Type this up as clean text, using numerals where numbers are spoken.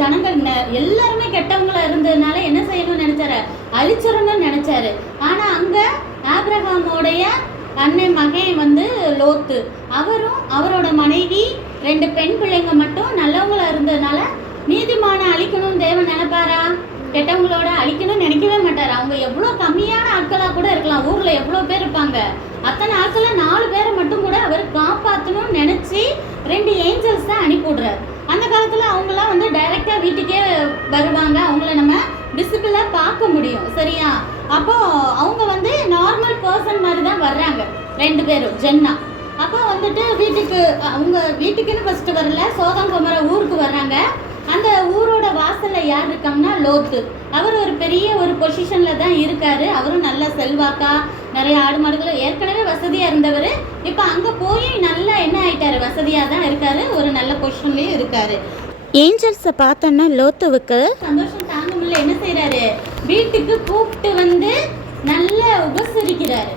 ஜனங்கள் எல்லாருமே கெட்டவங்களா இருந்ததுனால என்ன செய்யணும்னு நினைச்சாரு, அழிச்சிடணும்னு நினைச்சாரு. ஆனா அங்க ஆபிரகாமோடைய அண்ணன் மகன் வந்து லோத்து, அவரும் அவரோட மனைவி 2 பெண் பிள்ளைங்க மட்டும் நல்லவங்களா இருந்ததுனால நீதிமான அழிக்கணும்னு தேவன் நினைப்பாரா? கெட்டவங்களோட அழிக்கணும்னு நினைக்கவே மாட்டாரு. அவங்க எவ்வளோ கம்மியான ஆட்களா கூட இருக்கலாம், ஊர்ல எவ்வளோ பேர் இருப்பாங்க, அத்தனை ஆட்கள 4 பேரை மட்டும் கூட அவர் காப்பாற்றணும்னு நினைச்சு 2 ஏஞ்சல்ஸ் தான் அனுப்பிவிடுறாரு. அந்த காலத்துல அவங்களாம் வந்து டைரக்டா வீட்டுக்கே வருவாங்க, அவங்கள நம்ம விசிபிளா பார்க்க முடியும், சரியா? அப்போ அவங்க வந்து நார்மல் பர்சன் மாதிரி தான் வர்றாங்க 2 பேரும், ஜென்னா. அப்போ வந்துட்டு வீட்டுக்கு, அவங்க வீட்டுக்குன்னு ஃபர்ஸ்ட் வரல, சோதம் குமர ஊருக்கு வர்றாங்க. அந்த ஊரோட வாசல்ல யார் இருக்காங்கன்னா லோத்து. அவர் ஒரு பெரிய ஒரு பொசிஷன்ல தான் இருக்காரு. அவரும் நல்ல செல்வாக்கா, நிறைய ஆடு மாடுகள், ஏற்கனவே வசதியா இருந்தவர் இப்போ அங்க போய் நல்லா என்ன ஆயிட்டாரு, வசதியா தான் இருக்காரு, ஒரு நல்ல பொசிஷன்லயும் இருக்காரு. ஏஞ்சல்ஸை பார்த்தோன்னா லோத்துவுக்கு சந்தோஷம் தாங்க முடியல. என்ன செய்யறாரு, வீட்டுக்கு கூப்பிட்டு வந்து நல்லா உபசரிக்கிறாரு.